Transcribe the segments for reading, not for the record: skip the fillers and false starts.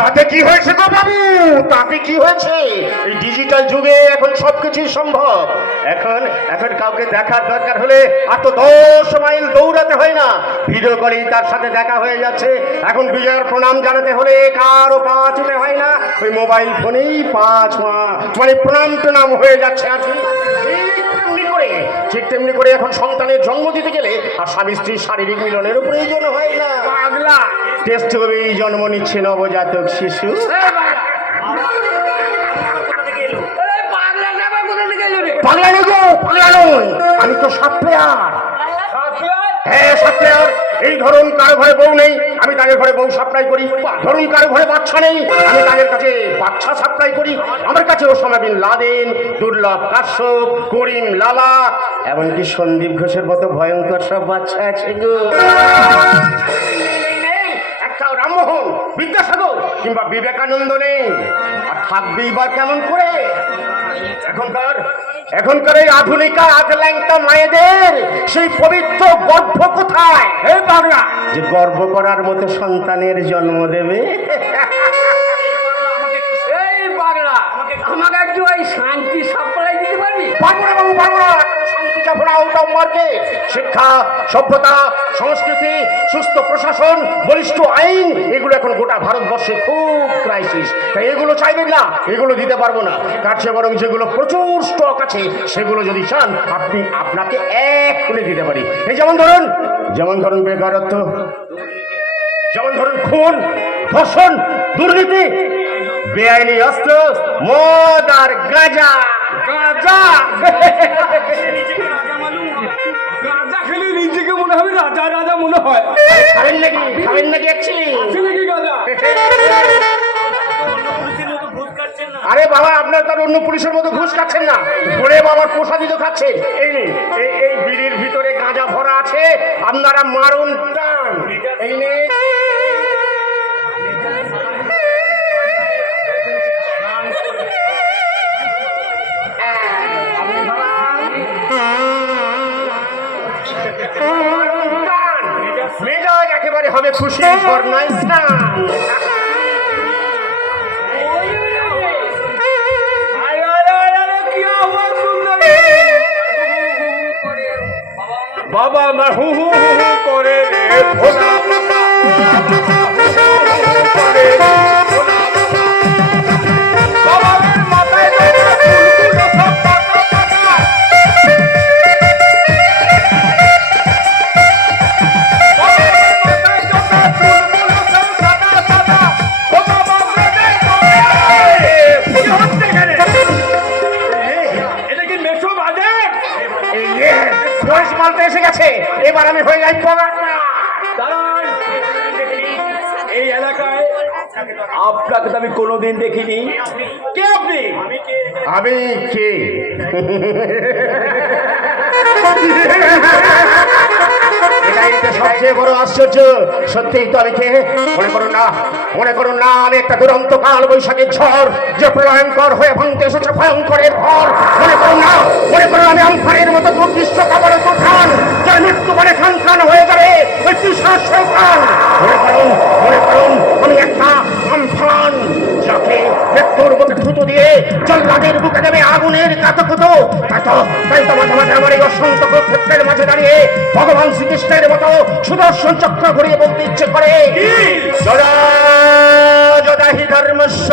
তাতে কি হয়েছে গো বাবু, তাতে কি হয়েছে? এই ডিজিটাল যুগে এখন সবকিছুই সম্ভব। এখন এখন কাউকে দেখার দরকার হলে আর তো 10 মাইল দৌড়াতে হয় না, ভিডিও কলেই তার সাথে দেখা হয়ে যাচ্ছে। এখন বিজয়ের প্রণাম জানাতে হলে কারো পা ছুতে হয় না, ওই মোবাইল ফোনেই পা ছোঁয়া মানে প্রণাম টনাম হয়ে যাচ্ছে আর কি। ঠিক তেমনি করে এখন সন্তানের জন্ম দিতে গেলে আর স্বামী স্ত্রীর শারীরিক মিলনের প্রয়োজন হয় না। পাগলা টেস্ট হবেই জন্ম নিচ্ছে নবজাতক শিশু। পাগলা নেই গো, পাগলা নয়, আমি তো সাত প্লেয়ার। হ্যাঁ সাত প্লেয়ার। এই ধরুন কারো ঘরে বউ নেই, আমি তাদের ঘরে বউ সাপ্লাই করি। ধরুন কারো ঘরে বাচ্চা নেই, আমি তাদের কাছে বাচ্চা সাপ্লাই করি। আমার কাছে ওসামা বিন লাদেন, দুর্লভ কাশ্যপ, করিম লালা, এমনকি সন্দীপ ঘোষের মতো ভয়ঙ্কর সব বাচ্চা আছে গো। একটাও রামমোহন, বিদ্যাসাগর কিংবা বিবেকানন্দ নেই। আর থাকবেই বা কেমন করে? এখনকার এই আধুনিকা আজল্যাংটা মায়েদের সেই পবিত্র গর্ভ কোথায়? হে বাংলা, যে গর্ব করার মতো সন্তানের জন্ম দেবে। এই পাগলা, আমাকে একটু ওই শান্তি সাপ্লাই দিতে পারবি? পারবো না বাবু, পারবো না। শান্তি যাবো না, ওটা মার্কেট। শিক্ষা, সভ্যতা, সংস্কৃতি, সুস্থ প্রশাসন, বলিষ্ঠ আইন, এগুলো এখন গোটা ভারতবর্ষে খুব ক্রাইসিস। তাই এগুলো চাইবেন না, এগুলো দিতে পারবো না। তার চেয়ে বরং যেগুলো প্রচুর স্টক আছে সেগুলো যদি চান আপনি, আপনাকে এক করে দিতে পারি। এই যেমন ধরুন বেকারত্ব, যেমন ধরুন খুন, ধর্ষণ, দুর্নীতি, বেআইনি অস্ত্র, মদ আর গাঁজা। গাঁজা গাঁজা খেলে নিজেকে মনে হবে রাজা রাজা মনে হয়। খাবেন নাকি অ্যাকচুয়ালি? নাকি গাঁজা? আরে বাবা, আপনার তার অন্য পুলিশের মতো ঘুষ খাচ্ছেন না, ঘুরে বাবার প্রসাদি তো খাচ্ছে। এই নিন, এই বিড়ির ভিতরে গাঁজা ভরা আছে, আপনারা মারুন টান। এই নিন। মেজাজ একেবারে হবে খুশি ঝর্ণায় স্নান। বাবা না হু হু হু হু করে রে ভোলা বাবা, বাবার মাথায় ফুলগুলো সব পাকা পাকা। এটা কি মেশো বাজার? মালতে এসে গেছে, এবার আমি হয়ে যাই পগাটা। দাঁড়ান, এই এলাকায় আপনাকে তো আমি কোনোদিন দেখিনি। কে আপনি? আমি কে? এটাই তো সবচেয়ে বড় আশ্চর্য। সত্যিই তো আমি কে? মনে করুন না আমি একটা দুরন্ত কাল বৈশাখীর ঝড়, যে ভয়ঙ্কর হয়ে ভাঙতে এসেছে ভয়ঙ্করের ঘর। মনে করুন আমি আমফানের মতো দুর্দৃষ্ট কাপড়ের তুফান, যার মৃত্যু বলে খান খান হয়ে যাবে ওই পিশাচ শয়তান। মনে করুন আমি একটা আমফান, যাকে মৃত্যুর বুকে থুতু দিয়ে জল্লাদের বুকে দেবে আগুনের কাতকুতো। তাই তো মাঝে মাঝে আমার এই অসন্ত ক্ষেত্রের মাঝে দাঁড়িয়ে ভগবান শ্রীকৃষ্ণের মতো সুদর্শন চক্র ঘুরিয়ে বলতে ইচ্ছে করে, যদা যদা হি ধর্মস্য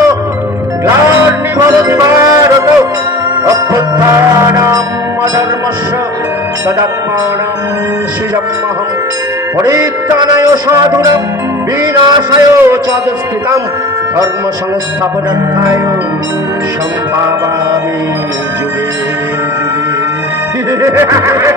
গ্লানিভবতি ভারত অভ্যুত্থানাম অধর্মস্য তদাত্মানাম সৃজম্যহং পরিত্রাণায় সাধুনাম বিনাশায় চ দুষ্কৃতাম ধর্ম সংস্থাপনার্থায় সম্ভাবামি যুগে যুগে।